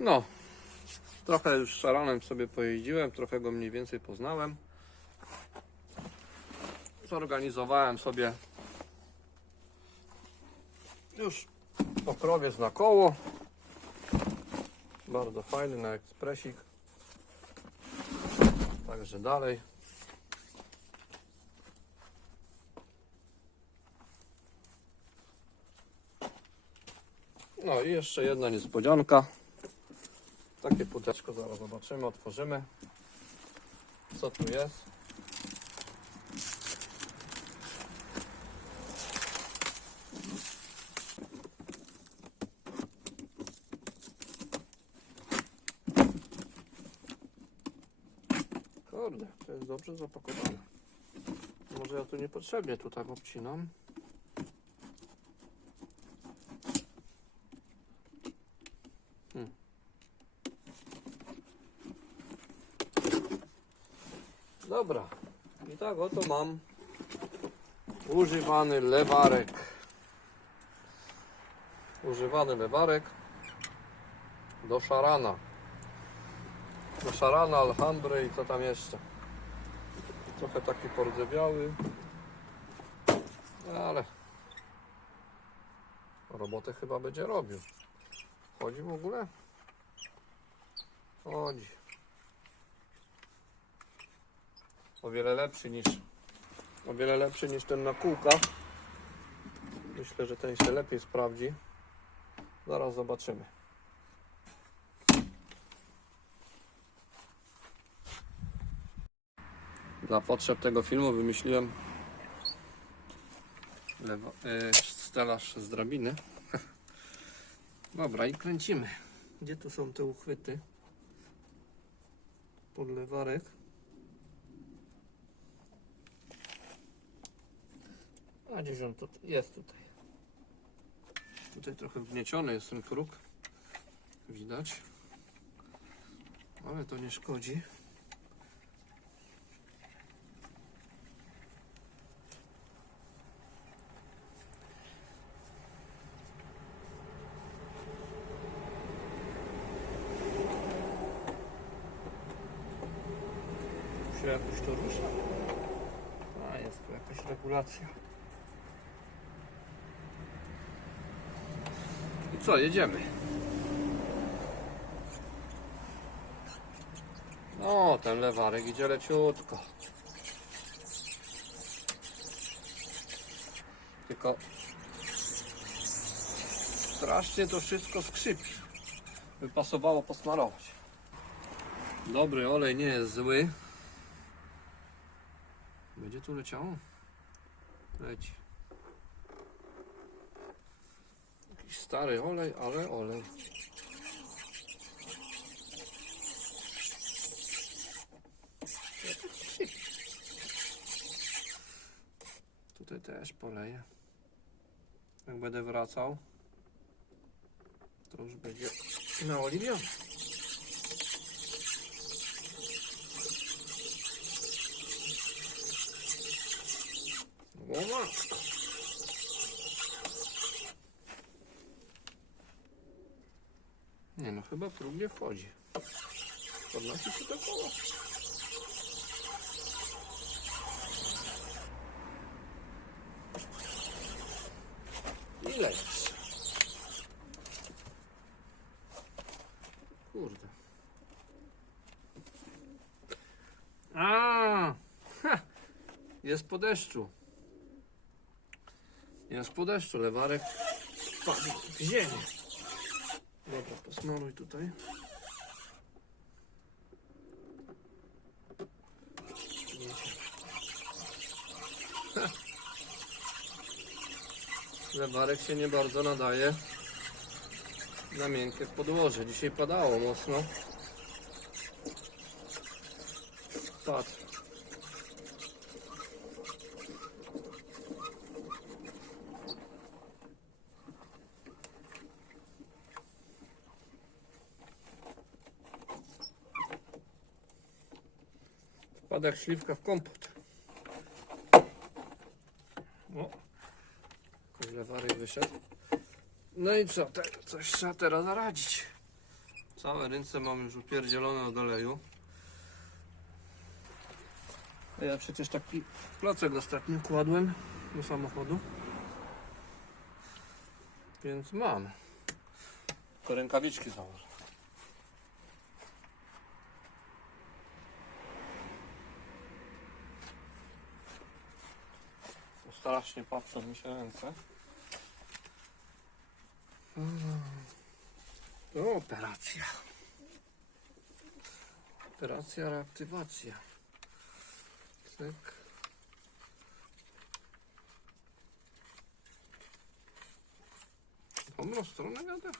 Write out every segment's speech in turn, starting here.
No, trochę już szaranem sobie pojeździłem, trochę go mniej więcej poznałem. Zorganizowałem sobie już pokrowiec na koło. Bardzo fajny na ekspresik. Także dalej. No i jeszcze jedna niespodzianka. Takie pudełko zaraz zobaczymy, otworzymy. Co tu jest? Kurde, to jest dobrze zapakowane. Może ja tu niepotrzebnie tu tak obcinam. Dobra, i tak oto mam używany lewarek. Używany lewarek do szarana. Do szarana, alhambry i co tam jeszcze. Trochę taki pordzewiały, ale robotę chyba będzie robił. Chodzi w ogóle? Chodzi. O wiele lepszy niż o wiele lepszy niż ten na kółkach. Myślę, że ten się lepiej sprawdzi. Zaraz zobaczymy. Dla potrzeb tego filmu wymyśliłem lewo, e, stelaż z drabiny. Dobra i kręcimy. Gdzie tu są te uchwyty? Podlewarek. A tu, jest tutaj. Tutaj trochę wgnieciony jest ten kruk. Widać. Ale to nie szkodzi. się jakoś to rusza? A, jest tu jakaś regulacja. Co, jedziemy? No, ten lewarek idzie leciutko. Tylko strasznie to wszystko skrzypi. By pasowało posmarować. Dobry olej nie jest zły. Będzie tu leciało? Leci. Jakiś stary olej, ale olej. Tutaj też poleję. Jak będę wracał, to już będzie naoliwione. O matko. Nie no, chyba próg nie wchodzi. Podnosi się to koło. Ile jest? Kurde. A, ha, jest po deszczu. Jest po deszczu, lewarek padł w ziemię. Posmaruj tutaj. Lewarek się nie bardzo nadaje na miękkie podłoże. Dzisiaj padało mocno. Patrz. Wpada jak śliwka w kompot. O, lewarek wyszedł. No i co? Te, coś trzeba teraz zaradzić. Całe ręce mam już upierdzielone od oleju. A ja przecież taki klocek ostatnio kładłem do samochodu. Więc mam. Tylko rękawiczki założę. Strasznie patrzą mi się ręce. To operacja. Operacja, reaktywacja. Cyk. Dobrą stronę jadę.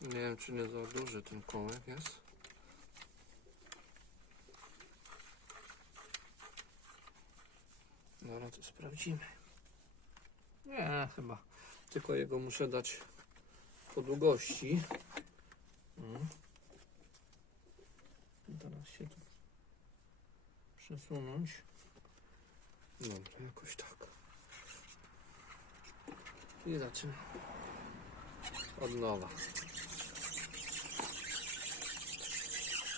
Nie wiem, czy nie za duży ten kołek jest. To sprawdzimy. Nie, chyba. Tylko jego muszę dać po długości. Mm. Teraz się tu przesunąć. Dobra, jakoś tak. I zaczynam. Od nowa.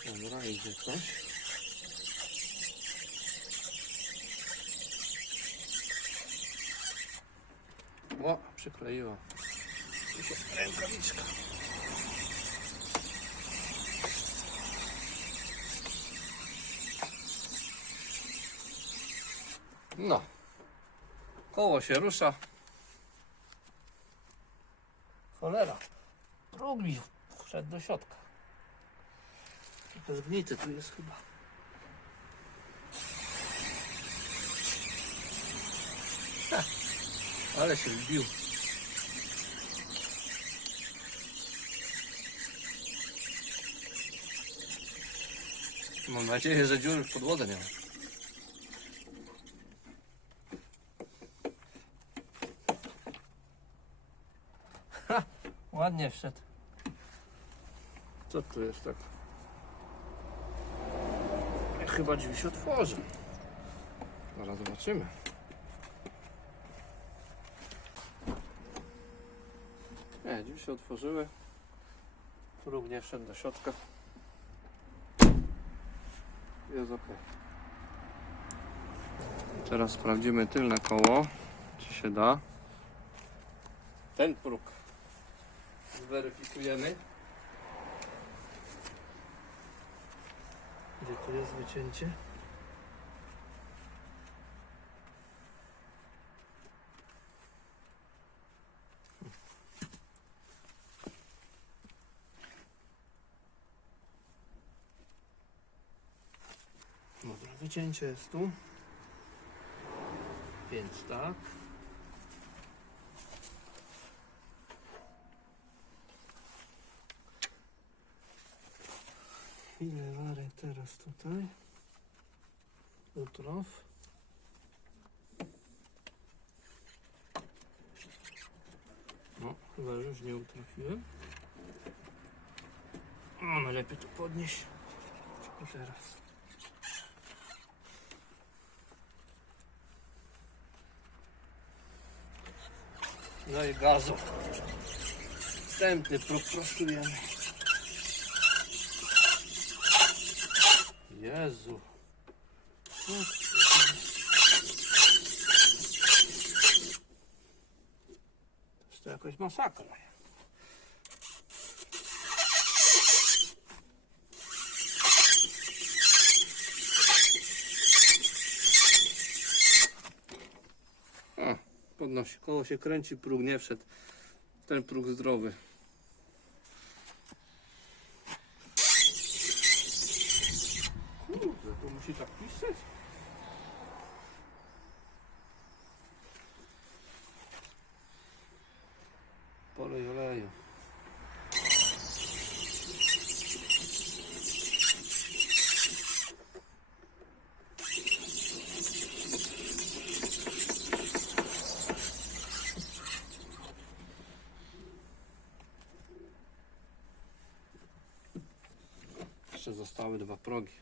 Dobra, idzie coś. O, się Rękawiczka. No. Koło się rusza. Cholera. Próg mi wszedł do środka. Trochę zgnity tu jest chyba. Ale się wbił. Mam nadzieję, że dziury w podłodze nie ma. Ładnie wszedł. Co tu jest tak? Chyba drzwi się otworzy. Zaraz zobaczymy. Nie, się otworzyły. Próg nie wszedł do środka. Jest ok. Teraz sprawdzimy tylne koło, czy się da. Ten próg zweryfikujemy. Gdzie tu jest wycięcie? Dobra, wycięcie jest tu. Więc tak. Ile warek teraz tutaj? Utrof. No, chyba już nie utrafiłem. No, najlepiej to podnieść. I teraz. No i gazu. Wstępny próg prostujemy. Jezu. To jakaś masakra. O, podnosi. Koło się kręci, próg nie wszedł. Ten próg zdrowy. Kurde, to musi tak piszeć? Polej oleju. Jeszcze zostały dwa progi.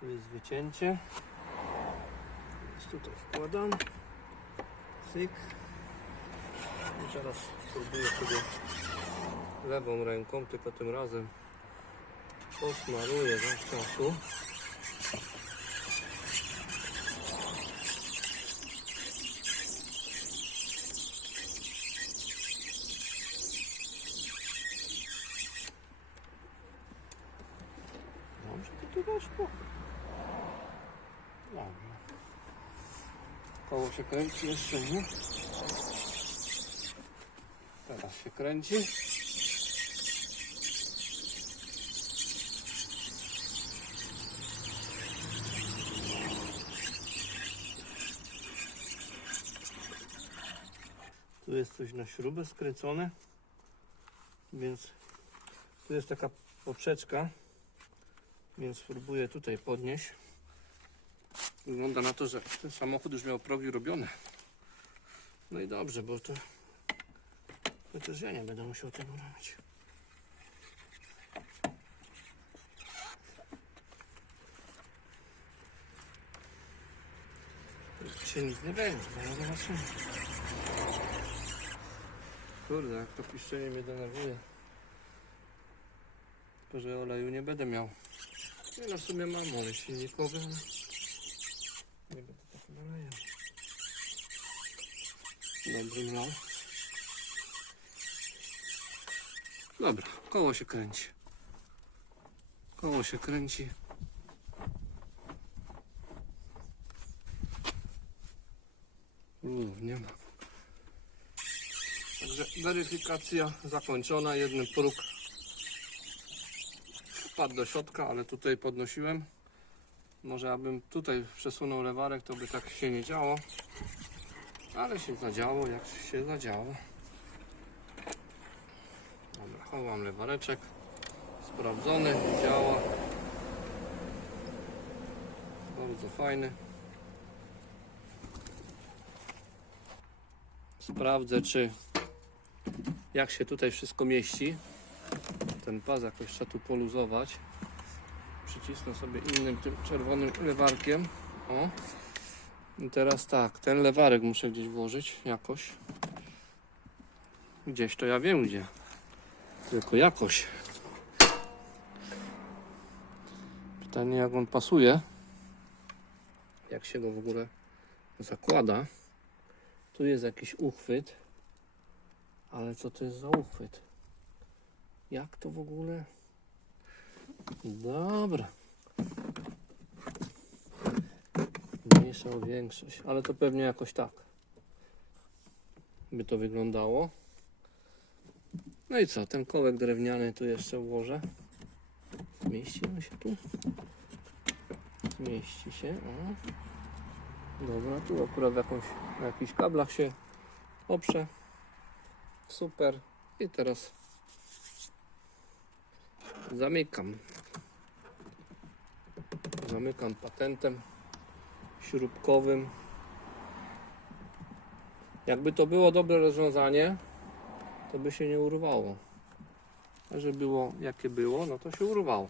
Tu jest wycięcie. Więc tutaj wkładam. Cyk. I teraz spróbuję sobie lewą ręką, tylko tym razem posmaruję czasu. Tu weszło. Dobrze. Koło się kręci jeszcze, nie? Teraz się kręci. Tu jest coś na śrubę skręcone, więc tu jest taka poprzeczka, więc spróbuję tutaj podnieść. Wygląda na to, że ten samochód już miał progi robione. No i dobrze, bo to chociaż ja nie będę musiał tego robić. Dzisiaj nic nie będzie, zobaczymy. Kurde, jak to piszczenie mnie denerwuje. Tylko, że oleju nie będę miał. Nie no, w sumie mam olej silnikowy, ale nie będę tak nalejał. Dobry mlał. Dobra, koło się kręci. Koło się kręci. Uuu, nie ma. Także weryfikacja zakończona. Jeden próg wpadł do środka, ale tutaj podnosiłem. Może abym tutaj przesunął lewarek, to by tak się nie działo. Ale się zadziało, jak się zadziało. Dobra, chowam lewareczek. Sprawdzony, działa. Bardzo fajny. Sprawdzę, czy jak się tutaj wszystko mieści. Ten pas jakoś trzeba tu poluzować. Przycisnę sobie innym tym czerwonym lewarkiem. O. I teraz tak, ten lewarek muszę gdzieś włożyć jakoś. Gdzieś to ja wiem gdzie. Tylko jakoś. Pytanie jak on pasuje. Jak się go w ogóle zakłada. Tu jest jakiś uchwyt. Ale co to jest za uchwyt? Jak to w ogóle? Dobra. Mniejsza o większość, ale to pewnie jakoś tak by to wyglądało. No i co, ten kołek drewniany tu jeszcze włożę. Zmieści on się tu? Zmieści się, o. Dobra, tu akurat jakąś, na jakichś kablach się oprze. Super. I teraz zamykam. Zamykam patentem śrubkowym. Jakby to było dobre rozwiązanie, to by się nie urwało. A że było jakie było, no to się urwało.